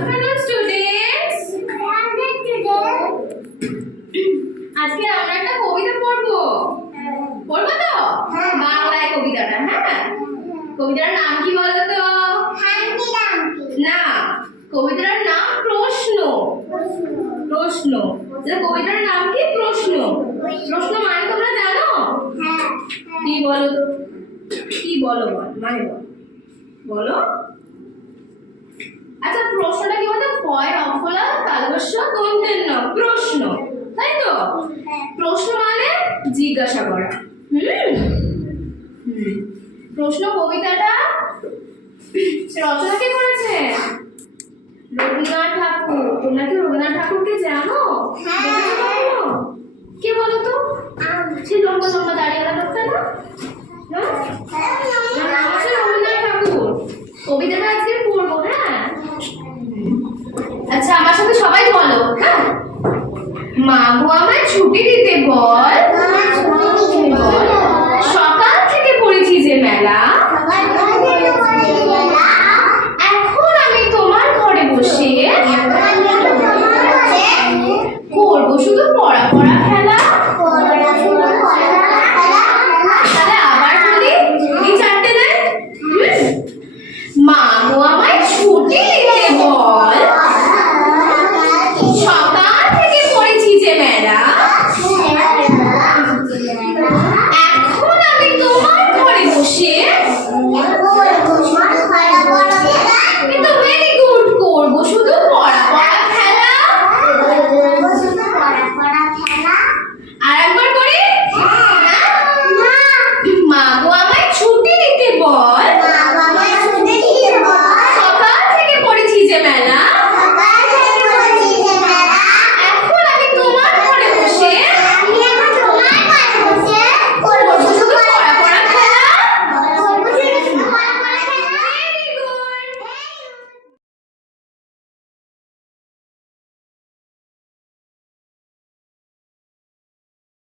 Hello students. আজকে আমরা একটা কবিতা পড়বো। পড়বো তো? বাংলায় কবিতাটা, হ্যাঁ? কবিতার নাম কি বলো তো? না, কবিতার নাম প্রশ্ন। প্রশ্ন। কবিতার নাম কি? প্রশ্ন। প্রশ্ন মানে তোমরা জানো? কি বলো তো? কি বলো মানে বলো। আচ্ছা, প্রশ্নটা কি বলতো? ফয় অফলা তালবস্য দন্তেন্য প্রশ্ন, তাই তো? প্রশ্ন মানে জিজ্ঞাসা করা। প্রশ্ন কবিতাটা রচনা কে করেছে? রবীন্দ্রনাথ ঠাকুর। তোমরা কি রবীন্দ্রনাথ ঠাকুরকে জানো? কে বলো তো? সে লম্বা লম্বা দাঁড়িয়ে লোকটা না? রবীন্দ্রনাথ ঠাকুর। কবিতাটা আজকে পড়বো, হ্যাঁ? আচ্ছা, আমার সাথে সবাই বলো, হ্যাঁ? মা গো আমায় ছুটি দিতে বল,